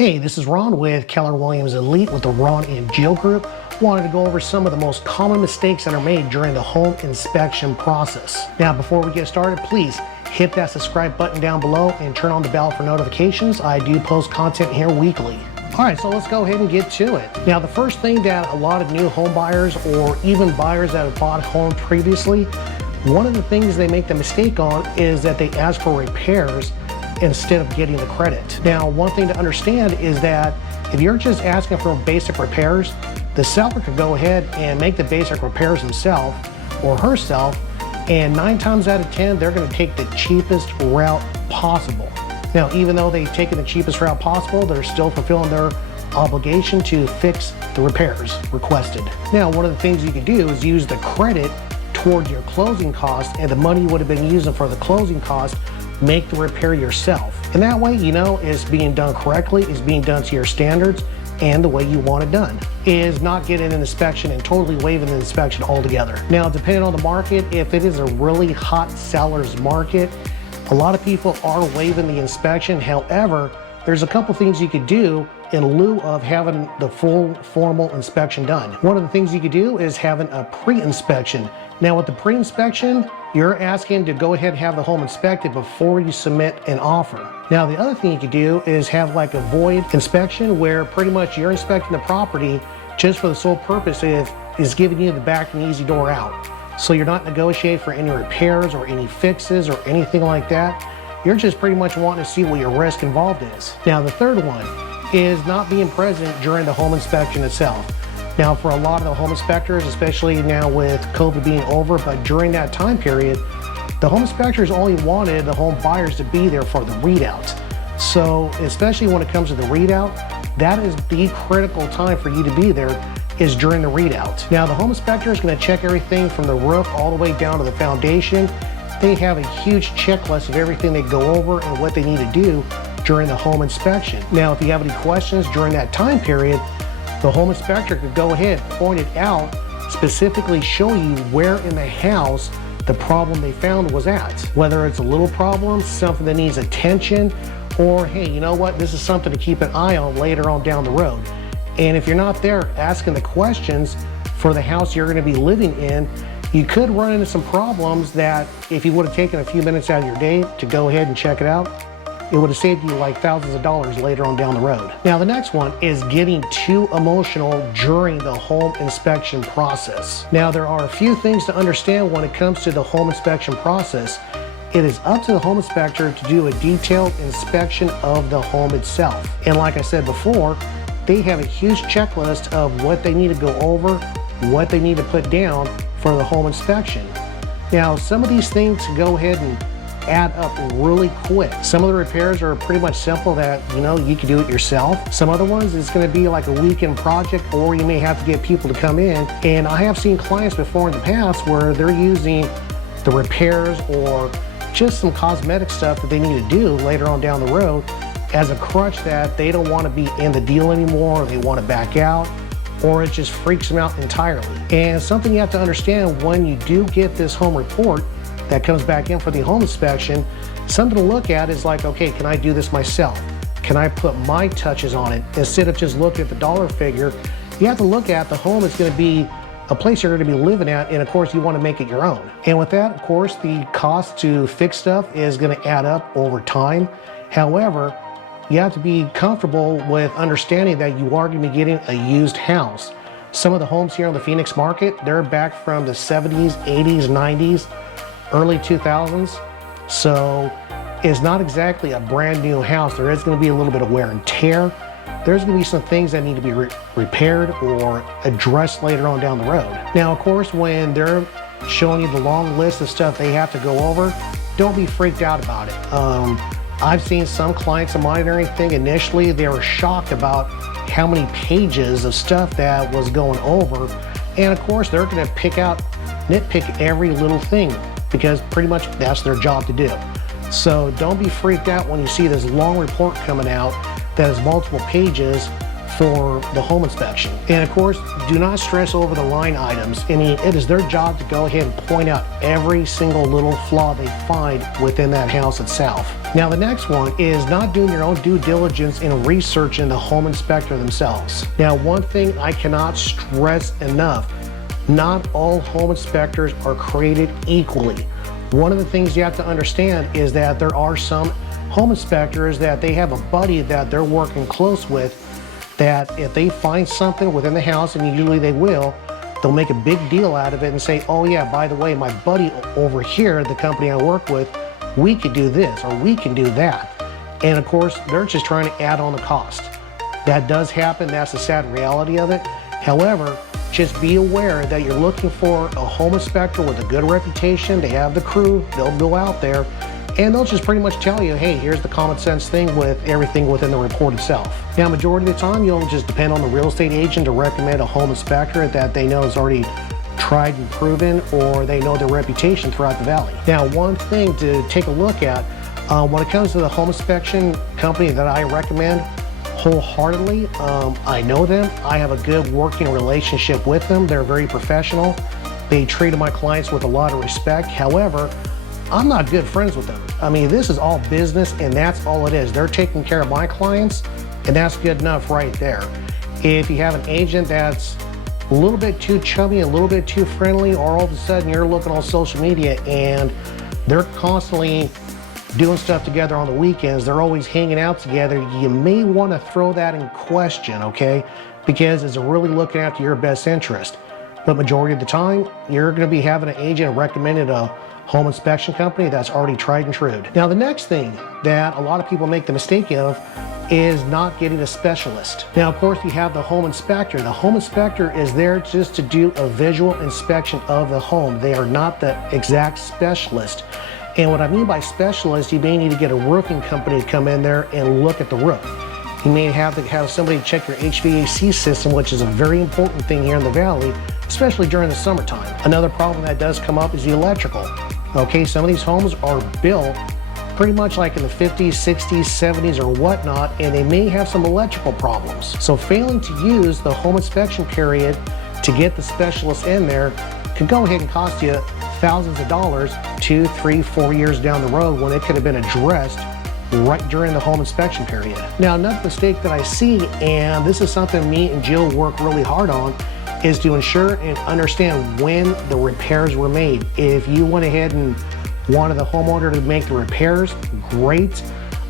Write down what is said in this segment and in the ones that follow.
Hey, this is Ron with Keller Williams Elite with the Ron and Jill Group. Wanted to go over some of the most common mistakes that are made during the home inspection process. Now, before we get started, please hit that subscribe button down below and turn on the bell for notifications. I do post content here weekly. All right, so let's go ahead and get to it. Now, the first thing that a lot of new home buyers or even buyers that have bought home previously, one of the things they make the mistake on is that they ask for repairs instead of getting the credit. Now, one thing to understand is that if you're just asking for basic repairs, the seller could go ahead and make the basic repairs himself or herself, and 9 times out of 10, they're gonna take the cheapest route possible. Now, even though they've taken the cheapest route possible, they're still fulfilling their obligation to fix the repairs requested. Now, one of the things you can do is use the credit toward your closing cost, and the money you would have been using for the closing cost, make the repair yourself. And that way, you know, it's being done correctly, it's being done to your standards and the way you want it done. Is not getting an inspection and totally waiving the inspection altogether. Now, depending on the market, if it is a really hot seller's market, a lot of people are waiving the inspection. However, there's a couple things you could do in lieu of having the full formal inspection done. One of the things you could do is having a pre-inspection. Now, with the pre-inspection, you're asking to go ahead and have the home inspected before you submit an offer. Now, the other thing you could do is have like a void inspection where pretty much you're inspecting the property just for the sole purpose is giving you the back and easy door out. So you're not negotiating for any repairs or any fixes or anything like that. You're just pretty much wanting to see what your risk involved is. Now, the third one is not being present during the home inspection itself. Now, for a lot of the home inspectors, especially now with COVID being over, but during that time period, the home inspectors only wanted the home buyers to be there for the readout. So, especially when it comes to the readout, that is the critical time for you to be there, is during the readout. Now, the home inspector is going to check everything from the roof all the way down to the foundation. They have a huge checklist of everything they go over and what they need to do during the home inspection. Now, if you have any questions during that time period, the home inspector could go ahead, point it out, specifically show you where in the house the problem they found was at. Whether it's a little problem, something that needs attention, or hey, you know what, this is something to keep an eye on later on down the road. And if you're not there asking the questions for the house you're gonna be living in, you could run into some problems that if you would have taken a few minutes out of your day to go ahead and check it out, it would have saved you like thousands of dollars later on down the road. Now, the next one is getting too emotional during the home inspection process. Now, there are a few things to understand when it comes to the home inspection process. It is up to the home inspector to do a detailed inspection of the home itself. And like I said before, they have a huge checklist of what they need to go over, what they need to put down for the home inspection. Now, some of these things go ahead and add up really quick. Some of the repairs are pretty much simple that, you know, you can do it yourself. Some other ones, it's gonna be like a weekend project, or you may have to get people to come in. And I have seen clients before in the past where they're using the repairs or just some cosmetic stuff that they need to do later on down the road as a crutch that they don't wanna be in the deal anymore, or they wanna back out, or it just freaks them out entirely. And something you have to understand when you do get this home report that comes back in for the home inspection, something to look at is like, okay, can I do this myself? Can I put my touches on it? Instead of just looking at the dollar figure, you have to look at the home is gonna be a place you're gonna be living at, and of course you wanna make it your own. And with that, of course, the cost to fix stuff is gonna add up over time. However, you have to be comfortable with understanding that you are gonna be getting a used house. Some of the homes here in the Phoenix market, they're back from the 70s, 80s, 90s, early 2000s. So it's not exactly a brand new house. There is gonna be a little bit of wear and tear. There's gonna be some things that need to be repaired or addressed later on down the road. Now, of course, when they're showing you the long list of stuff they have to go over, don't be freaked out about it. I've seen some clients of mine and everything, initially they were shocked about how many pages of stuff that was going over. And of course, they're gonna nitpick every little thing, because pretty much that's their job to do. So don't be freaked out when you see this long report coming out that has multiple pages for the home inspection. And of course, do not stress over the line items. I mean, it is their job to go ahead and point out every single little flaw they find within that house itself. Now, the next one is not doing your own due diligence in researching the home inspector themselves. Now, one thing I cannot stress enough, not all home inspectors are created equally. One of the things you have to understand is that there are some home inspectors that they have a buddy that they're working close with, that if they find something within the house, and usually they will, they'll make a big deal out of it and say, oh yeah, by the way, my buddy over here, the company I work with, we could do this or we can do that. And of course, they're just trying to add on the cost. That does happen. That's the sad reality of it. However, just be aware that you're looking for a home inspector with a good reputation. They have the crew, they'll go out there, and they'll just pretty much tell you, hey, here's the common sense thing with everything within the report itself. Now, majority of the time, you'll just depend on the real estate agent to recommend a home inspector that they know is already tried and proven, or they know their reputation throughout the valley. Now, one thing to take a look at, when it comes to the home inspection company that I recommend wholeheartedly, I know them. I have a good working relationship with them. They're very professional. They treat my clients with a lot of respect. However, I'm not good friends with them. I mean, this is all business, and that's all it is. They're taking care of my clients, and that's good enough right there. If you have an agent that's a little bit too chummy, a little bit too friendly, or all of a sudden you're looking on social media and they're constantly doing stuff together on the weekends, they're always hanging out together, you may want to throw that in question, okay? Because it's really looking after your best interest. But majority of the time, you're going to be having an agent recommended a home inspection company that's already tried and true. Now, the next thing that a lot of people make the mistake of is not getting a specialist. Now, of course, you have the home inspector. The home inspector is there just to do a visual inspection of the home. They are not the exact specialist. And what I mean by specialist, you may need to get a roofing company to come in there and look at the roof. You may have to have somebody check your HVAC system, which is a very important thing here in the valley, especially during the summertime. Another problem that does come up is the electrical. Okay, some of these homes are built pretty much like in the 50s, 60s, 70s, or whatnot, and they may have some electrical problems. So failing to use the home inspection period to get the specialist in there can go ahead and cost you thousands of dollars 2, 3, 4 years down the road when it could have been addressed right during the home inspection period. Now, another mistake that I see, and this is something me and Jill work really hard on, is to ensure and understand when the repairs were made. If you went ahead and wanted the homeowner to make the repairs, great.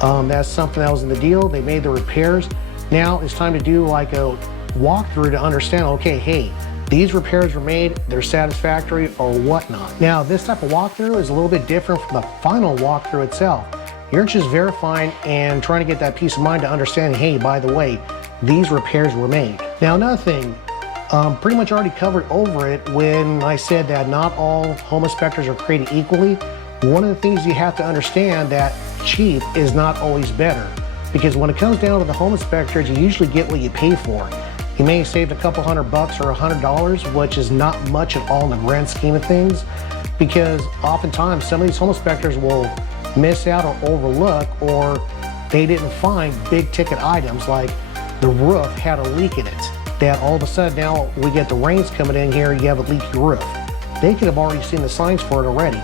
That's something that was in the deal. They made the repairs. Now it's time to do like a walkthrough to understand, okay, hey, these repairs were made, they're satisfactory or whatnot. Now, this type of walkthrough is a little bit different from the final walkthrough itself. You're just verifying and trying to get that peace of mind to understand, hey, by the way, these repairs were made. Now, another thing, pretty much already covered over it when I said that not all home inspectors are created equally. One of the things you have to understand that cheap is not always better, because when it comes down to the home inspectors, you usually get what you pay for. You may have saved a couple $100 or $100, which is not much at all in the grand scheme of things, because oftentimes some of these home inspectors will miss out or overlook, or they didn't find big ticket items like the roof had a leak in it. That all of a sudden now we get the rains coming in here, you have a leaky roof. They could have already seen the signs for it already.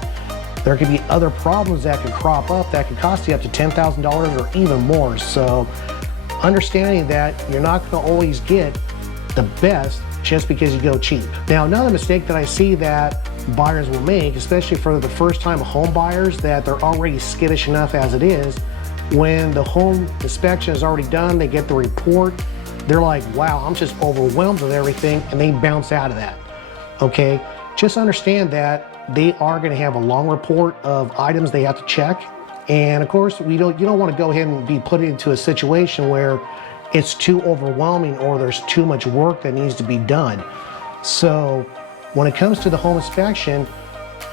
There could be other problems that could crop up that could cost you up to $10,000 or even more. So understanding that you're not going to always get the best just because you go cheap. Now, another mistake that I see that buyers will make, especially for the first time home buyers, that they're already skittish enough as it is, when the home inspection is already done, they get the report, they're like, wow, I'm just overwhelmed with everything, and they bounce out of that. Okay, just understand that they are going to have a long report of items they have to check, and of course, you don't want to go ahead and be put into a situation where it's too overwhelming or there's too much work that needs to be done. So when it comes to the home inspection,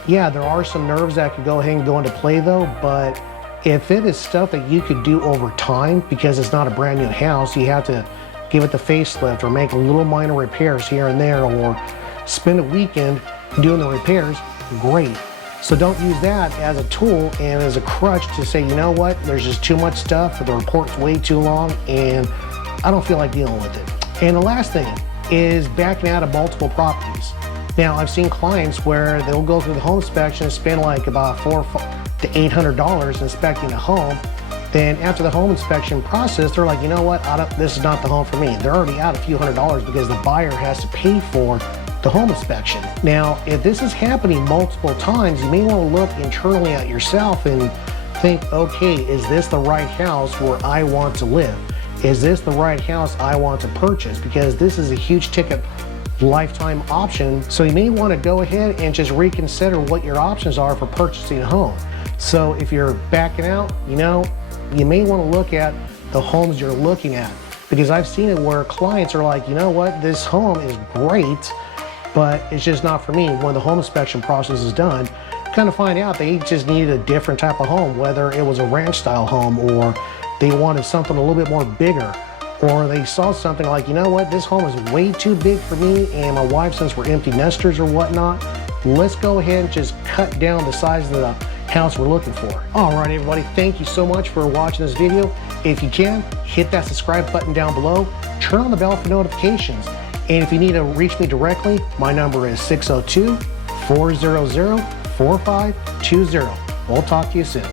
yeah, there are some nerves that could go ahead and go into play though, but if it is stuff that you could do over time, because it's not a brand new house, you have to give it the facelift or make little minor repairs here and there, or spend a weekend doing the repairs, great. So don't use that as a tool and as a crutch to say, you know what, there's just too much stuff, the report's way too long, and I don't feel like dealing with it. And the last thing is backing out of multiple properties. Now, I've seen clients where they'll go through the home inspection and spend like about $400 to $800 inspecting a home. Then after the home inspection process, they're like, you know what, this is not the home for me. They're already out a few $100s because the buyer has to pay for the home inspection. Now, if this is happening multiple times, you may want to look internally at yourself and think, okay, is this the right house where I want to live? Is this the right house I want to purchase? Because this is a huge ticket lifetime option. So you may want to go ahead and just reconsider what your options are for purchasing a home. So if you're backing out, you may want to look at the homes you're looking at, because I've seen it where clients are like, you know what, this home is great, but it's just not for me. When the home inspection process is done, kind of find out they just needed a different type of home, whether it was a ranch style home or they wanted something a little bit more bigger, or they saw something like, you know what, this home is way too big for me and my wife, since we're empty nesters or whatnot, let's go ahead and just cut down the size of the house we're looking for. All right, everybody, thank you so much for watching this video. If you can, hit that subscribe button down below, turn on the bell for notifications. And if you need to reach me directly, my number is 602-400-4520. We'll talk to you soon.